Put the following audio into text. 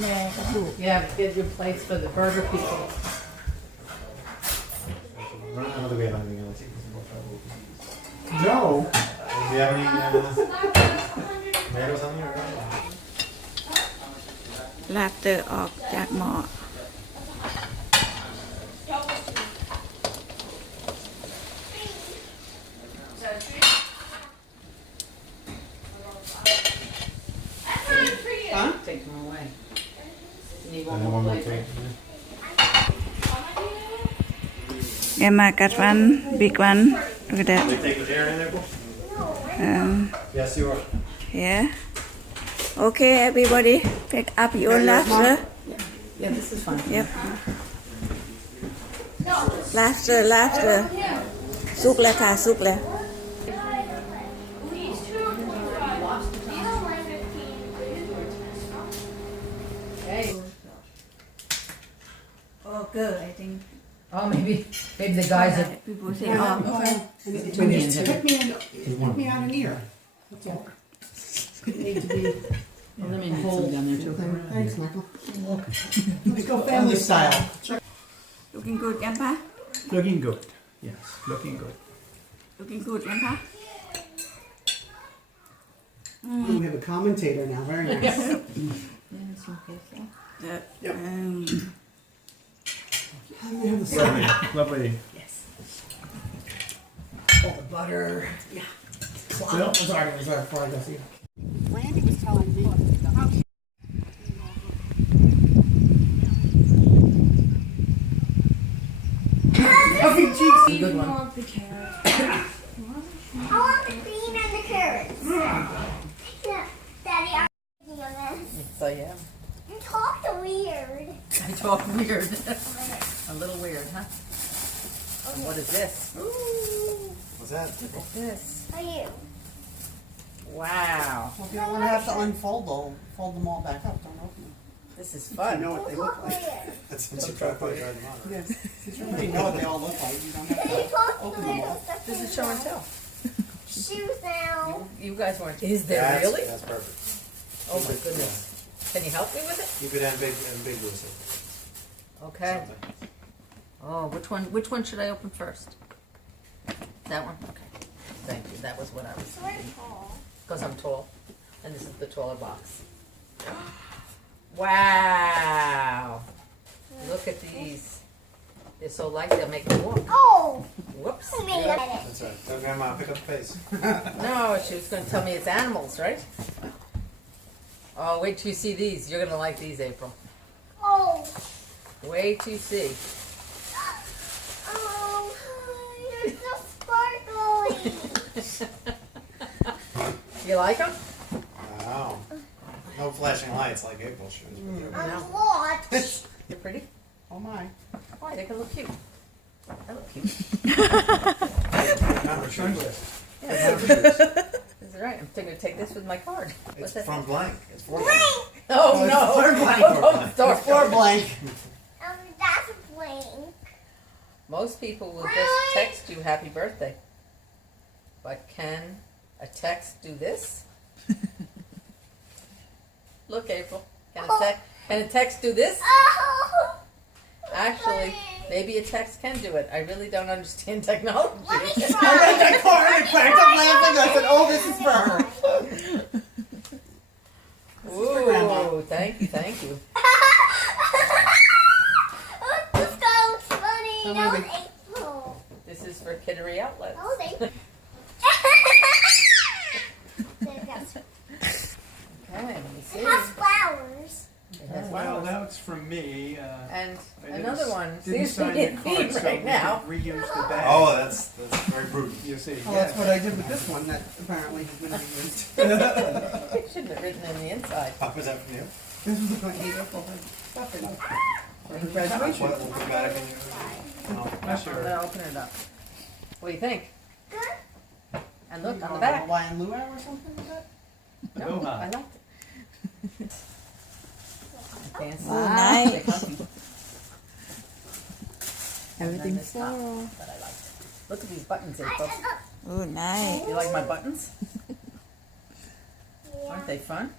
แม่กระดูก Yeah, get your plates for the burger people. I don't know that we have anything else. No. Do you have any tomatoes on here? ลาบเตอร์ออกจากหม้อ Huh? Take them away. You need And one then more one more plate. plate. Yeah. แกมากัดวันบิ๊กวัน look at that They take the chair in there, Paul? Yes, you are. yeah okay everybody pick up your laughter Yeah, this is fine. yep laughter สุกแล้วค่ะสุกแล้ว Hey. oh good I think Oh, maybe the guys are. people say Yeah, oh okay. And just pick me out an ear. That's all. Need to be. Well, let me need some down there too. Thanks, Michael. Let's go family style. looking good ยังปะ Looking good. Yes, looking good. looking good ยังปะ We have a commentator now. Very nice. Yep. We have the Lovely. Lovely. Yes. All the butter. Yeah. Phil? I'm sorry, before I go see you. Randy was telling me. Puffy cheeks. Good one. I want the bean and the carrots. Yeah, Daddy, I'm making on this. So yeah, You talked weird. I talk weird. A little weird, huh? And what is this? What's that? Look at this. Are you? Wow, Well, if you don't have to unfold, fold them all back up. Don't open them. this is You fun. know what they look like. Weird. That's since you try to put it right in the Yes. Since you already know what they all look like, you don't have You to talked open them all. weird. This is show and tell. Shoes now. You guys weren't. Is there really? That's perfect. Oh my goodness. Can you help me with it? Keep it ambiguous. Okay. Oh, which one should I open first? That one? Okay. Thank you. That was what I was So we're thinking. tall. Because I'm tall. And this is the taller box. Wow. Look at these. They're so light they'll make me walk. Oh! Whoops. I made it. That's right. Tell Grandma, pick up the pace. No, she was going to tell me it's animals, right? Oh, wait till you see these. You're going to like these, April. Oh! Wait till you see. Oh, you're so sparkly. You like them? Wow. No flashing lights like April shoes. but they're- I'm what? They're pretty. Oh my. Why? They can look cute. They look cute. Not shoes. Yeah, that's right. I'm going to take this with my card. What's It's that? from blank. It's for Blank. Oh, it's no. floor blank. Oh, store Floor blank. That's blank. Most people will just text you happy birthday. But can a text do this? Look, April. Can a text do this? Oh! Actually, maybe a text can do it. I really don't understand technology. Let me I read try. that card and cracked up laughing. I said, oh, this is for her. for Grandma. Ooh, thank you. This guy looks funny. Oh, That was maybe. April. This is for Kittery Outlets. That was April. It Okay, let me see. has flowers. It has Well, flowers. that's from me. And I didn't another s- one. Didn't Seems to sign be the a card, theme so right we now. could reuse the bag. Oh, that's very prudent. You see, Well, that's what I did with this one that apparently has been reused. You shouldn't have written in the inside. How was that from you? This was my April stuff in it. For her graduation. What, we'll put back in your... Oh, Not sure. I'll open it up. What do you think? Good. And look on the A back. Hawaiian luau or something like that? No, Aloha. I liked it. Fancy. Oh, nice. They're comfy. everything's And then this top floral that I liked. Look at these buttons, April. oh nice You like my buttons? Aren't they fun?